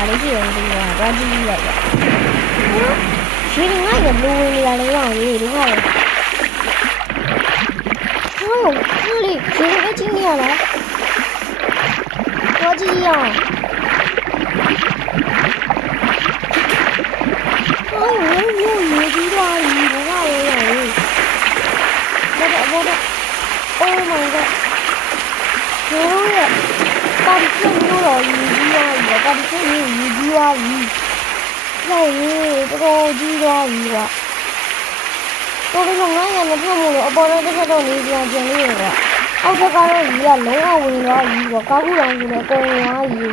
ဘာလို့ရှိရလဲဒီကတော့ကြည့်လိုက်ပါရေငါ့ရဲ့လူဝင်နေရလဲရောင်ရေတို့ကလေဟိုဟာလေရေပဲချင်းနေရလားတော့ကြည့်ရအောင်ဟိုရေကြီးသွားပြီတို့ကလေရောင်ရေဘောတော့ Oh my god ဟိုရဲ့ပါတီချင်းလို့ရောယူကြီးသွားပြီပါတီချင်းယူကြီးသွားပြီဟဲ့ရေတော်ကြီးသွားပြီကွာတော်တော်ငါရနေပြမို့လို့အပေါ်တော့တစ်ခါတော့နေပြန်ပြန်လေးကွာအောက်ထပ်ကတော့ကြီးကလုံးဝဝင်သွားပြီကွာကားကူတောင်ကြီးလည်းအကုန်ဝင်သွားပြီ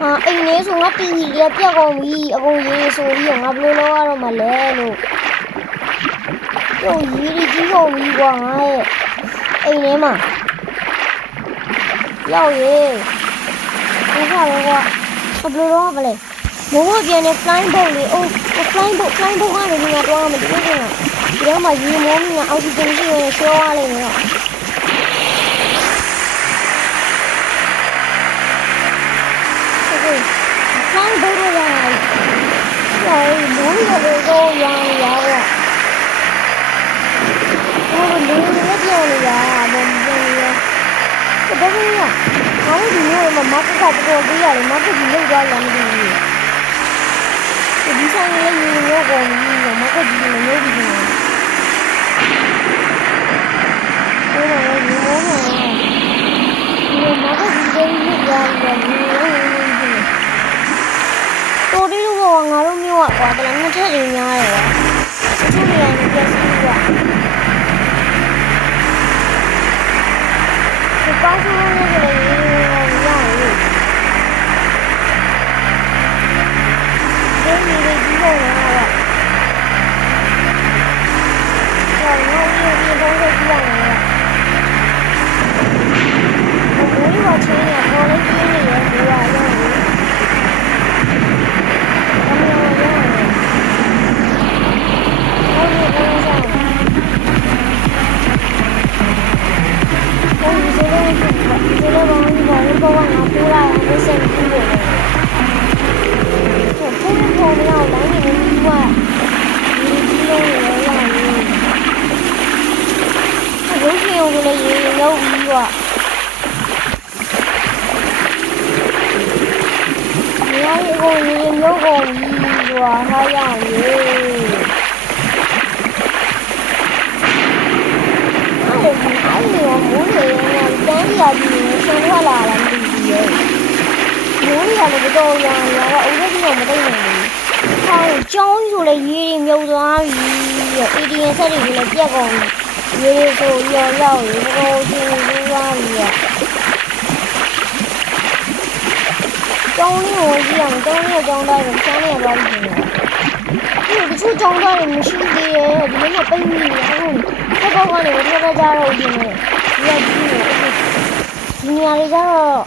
ဟာအိမ်လေးဆိုငါတီဗီလေးပြတ်ကုန်ပြီအကုန်ရေးဆိုပြီးငါဘယ်လိုလုပ်ရတော့မလဲလို့တော့ရေးကြီးကုန်ပြီကွာငါရဲ့အိမ်ထဲမှာရောက်ရေဘယ်ကတော့ကွာဘယ်လိုတော့မလဲမိုးပြန်နေ flying boat လေးအိုး flying boat ကနေဒီမှာတော့မတွေ့ဘူးဒီတော့မှရေမိုးမြအောက်ဆီဂျင်ရှိရရှောရလိမ့်မယ်တော့flying boat ရရတယ်ဟဲ့မိုးရတယ်တော့ရကွာဟိုလူတွေပြောနေတာဘယ်လိုလဲဘာလို့လဲငါတို့ဒီနေ့မှာ market ကတော့ပေးရတယ် market ကြီးလောက်သွားလာမသိဘူးဒီဆိုင်လေးရေရောကုန်ပြီ market ကြီးလည်းမျိုးပြီးနေဟိုမှာရေမိုးမှာဒီ market ကြီးတွေလောက်သွားတယ်ရေရောတော်တယ်လို့ငါတို့မျိုးကွာတလားနှစ်ထပ်တွေများတယ်ကွာအချို့နေရာတွေပြည့်စုံကွာဒီကားဆိုးနေကြတယ်ရေရောရတယ်ဒီနေ့ဒီလိုလာတော့ဆောင်းနေဒီတော့ကြည့်ရတယ်ဘယ်လိုလဲချင်းရပေါ်လေးပြင်းနေရဒီဟာရတယ်ကျောင်းဆိုလည်းရေတွေမြုပ်သွားပြီ။ ATM ဆက်တွေလည်းပြတ်ကုန်ပြီ။ရေဆိုရောရောက်ရေတော်ချင်းပြီးသွားပြီ။ကျောင်းလေးကိုကြည့်အောင်ကျောင်းလေးကျောင်းသားတွေကျောင်းလေးသွားပြီ။ဒီတချို့ကျောင်းသားတွေမရှိသေးရဲ့ဒီလိုပိတ်မိနေအခုခက်တော့ကနေထွက်ကြတော့ဒီနေ့ဒီကကြည့်နေဒီနေရာလေးကျတော့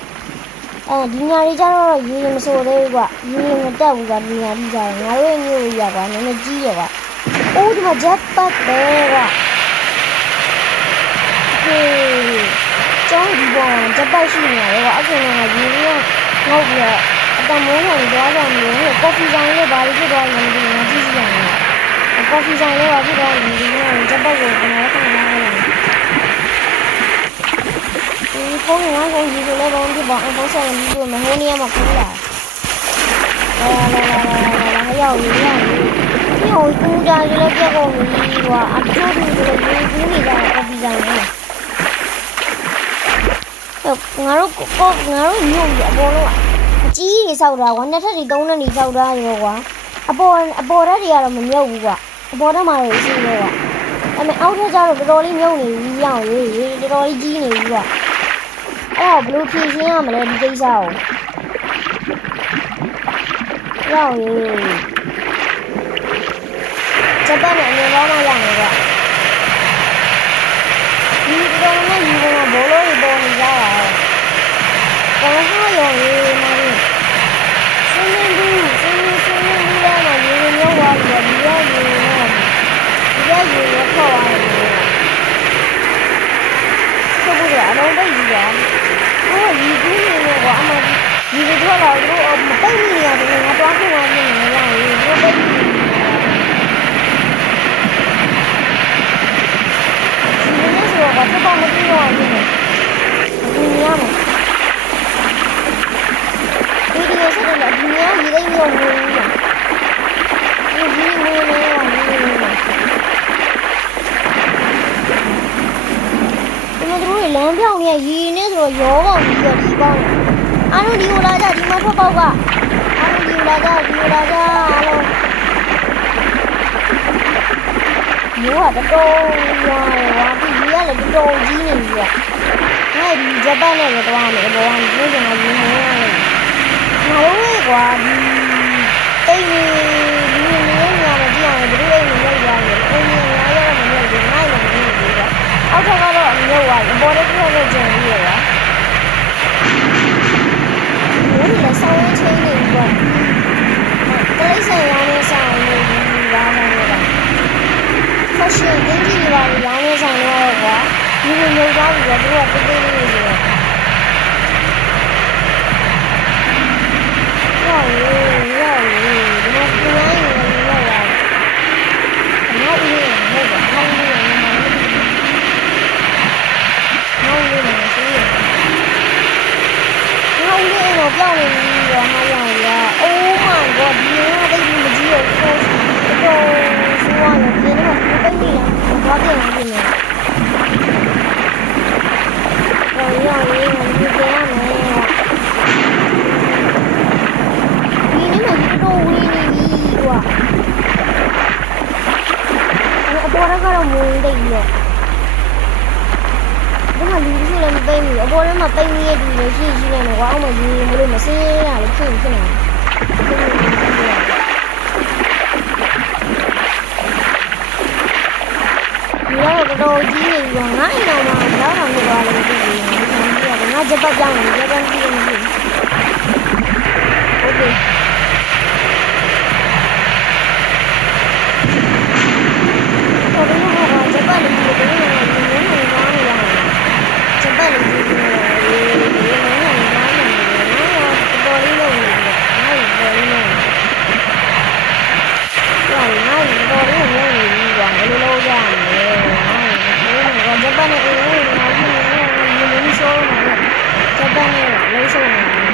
ဒီညာလေးကျတော့ရေမစိုးသေးဘူးကွာရေမတက်ဘူးကွာဒီညာကြီးကျတော့ငါတို့ရဲ့မျိုးကြီးကွာနည်းနည်းကြီးရကွာအိုးဒီမှာဂျက်ပတ်ပဲကွာကျောင်းဒီပေါ်မှာဂျက်ပတ်ရှိနေတယ်ကွာအခုလည်းငါရေလေးငေါ့ပြီးတော့အတမိုးခံသွားကြနေတယ်ကော်ဖီဆိုင်လေးဘာလို့ဖြစ်သွားလဲမသိဘူးငါကြည့်ကြည့်ရတယ်ကော်ဖီဆိုင်လေးဘာဖြစ်သွားလဲဒီနေ့ဂျက်ပတ်ကိုကျွန်တော်ခံလာရတယ်ဖုန်းကကိုကြီးဆိုလည်းဘာမှမပေါ့အဖုန်းဆိုင်ကြီးဆိုမဟိုနေရာမှာကူးလာလာရောက်ရရဒီဟိုကူးကြရလည်းပြက်ကုန်ပြီကွာအချို့တွေဆိုလည်းကူးနေကြတာပြီးကြတယ်ငါတို့ညို့အပေါ်လုံးအကြီးကြီးဆောက်တာကွာနှစ်ထပ်တွေသုံးထပ်တွေဆောက်တာရောကွာအပေါ်ဓာတ်တွေကတော့မမြုပ်ဘူးကွာအပေါ်ဓာတ်မှာလည်းရှိတယ်ကွာအဲ့မဲ့အောက်ထပ်ကျတော့တော်တော်လေးမြုပ်နေပြီရောက်ရေတော်တော်လေးကြီးနေပြီကွာအဲ့ဘယ်လိုဖြေရှင်းရမလဲဒီကိစ္စကိုရောက်ရေဂျပန်နဲ့အမြင်ပေါင်းမှရမယ်ကွာဒီတော်နဲ့ဒီကောင်ကဘောလုံးတွေပေါ်နေကြတာကောင်းဟာရောရေမင်းစင်းနေဘူးလည်းမရေမျိုးသွားပြီးဒီရရေနဲ့ဒီရရေနဲ့ခေါ်ရတယ်ဆိုတော့အလုံးပိတ်ကြီးရဟိုဒီကူးနေတော့အမ ဒီလိုထွက်လာတော့မပိတ်မိနေရတယ်ငါတွားခွင့်သွားနေနေရရင်တို့ပိတ်မိနေတယ်ဒီလိုဆိုတော့ထပ်ပေါမပြီးတော့ရင်းနေဒီနေရာမှာဒီလိုဆိုတော့ဒီနေရာရေးလိုက်ရောဝင်လာဒီနေရာနေရောဒီမှာတို့လမ်းပြောင်းနေရေနေဆိုတော့ရောပေါက်ပြီးတော့ဒီပေါင်းအားလုံးဒီကိုလာကြဒီမှာထွက်ပေါက်ကအားလုံးဒီကိုလာကြအားလုံးမိုးကတော်တော်ရွာတယ်ကွာဒီရေကလည်းတော်တော်ကြီးနေပြီကွာငါဒီဂျပန်နဲ့တော့မယ်ဘောကဒီလိုကရင်းနေရတယ်ငါတို့ကွာဒီတိတ်နေဒီနေနေရတယ်ကြည့်အောင်ဒီလိုအိမ်နေလိုက်ရတယ်အိမ်နေ9ရက်မနေဘူး9ရက်မနေဘူးကွာအောက်ထပ်ကတော့အမြုပ်သွားတယ်ပေါ်တဲ့ပြည့်တဲ့ကြံပြီးရပါဘယ်လိုဆောင်းချင်းနေကွာတိတ်ဆန်ရောင်းနေဆိုင်နေဒီဘာမှမလုပ် fashion ဒင်းကြီးတွေပါရောင်းနေဆိုင်တော့ကွာဒီလိုမျိုးသားပြီးတော့သူကတိတ်တိတ်လေးနေတယ်ရောင်းဒီမှာပြန်ရင်းနေတော့ငါ့ဦးလေးနဲ့ဟုတ်ပါငါ့ဦးလေးနဲ့ငါ့ဦးလေးနဲ့ဆိုရင်ငါ့ဦးလေးတော့ပြောင်းနေပြီရောငါရောင်ရ Oh my god ဒီနေ့ကတိတ်မကြည့်ရဘူးတော့ဆိုရတယ်ဒီနေ့ကတိတ်နေလားဘာပြန်နေလဲရောင်လေးကိုကြည့်ရမယ်ဒီနေ့မှတော့ဝင်းနေပြီကွာအပေါ်ကတော့မဝင်တိတ်ရောဒီမှာလူကြီးလည်းမပိတ်ဘူးအပေါ်ထဲမှာပိတ်နေတဲ့လူတွေရှိနေတယ်ကွာအောက်မှာလူမလို့မစင်းရလို့ဖြစ်နေတယ်ဒီတော့တော်ကြီးနေပြီငါအိမ်တော်မှာရောက်အောင်လုပ်သွားလို့ဒီငါဂျပန်ကြောင်းနေဂျပန်ပြည်နေပြီโอเคတော်တော်ကဂျပန်လူတွေကတော့ငါငါသွားနေရတယ်ဂျပန်လူတွေကတော့ငါငါသွားနေတယ်ငါတော်လေးလုပ်နေတယ်ငါတော်လေးလုပ်နေတယ်ငါတော်လေးလုပ်နေပြီကွာဘယ်လိုလုပ်ကြမလဲငါဂျပန်နဲ့အေးငါဒီနေ့ဆိုးနေတယ်ဂျပန်နဲ့လုံးဆုံးနေတယ်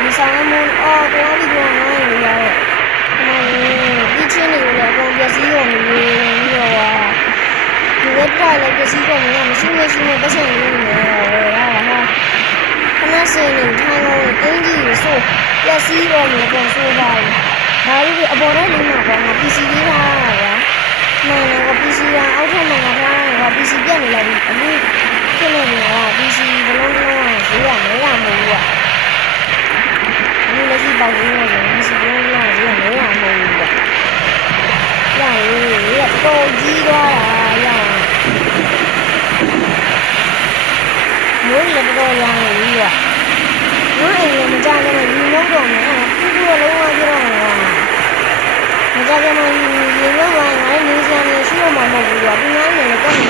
ဒီဆောင်မွန်အော်တော်ပြီးတော့ငါရရတယ်ဒီချင်းတွေကိုလည်းအကုန်ပြစီရောနေပြီးတော့ဒီဝက်ပြလည်းပြစီတော့မရှိမရှိနဲ့ပတ်စံလေးနေတယ်ဟာခဏစင်းနေထိုင်လို့အင်ကြီးဆိုပြစီရောနေတော့ဆိုပါဘူးဒါလေးအပေါ်ထဲလေးမှာပေါ့ငါ PC လေးထားတာကွာမှန်တယ်က PC ကအောက်ထပ်မှာထားတာက PC ပြတ်နေလိုက်ပြီအခုဖြစ်နေနေတာ PC ဘလုံးဘလုံးကဈေးကမဲတာမဟုတ်ဘူးကွာအခုလက်ရှိပေါက်နေတယ် PC ဘလုံးဘလုံးကဈေးကမဲတာမဟုတ်ဘူးကွာရရေးတော်ကြီးသွားတာရမိုးလည်းတော်ရနေပြီကွာငါအိမ်လည်းမကြမ်းနဲ့ယူလို့တော့မယ်သူ့လုံးဝပြတော့မှာမကြမ်းနဲ့ယူလို့ငါလည်းနေစရာနေရှိတော့မှာမဟုတ်ဘူးကွာဒီနားနေလည်းတက်နေ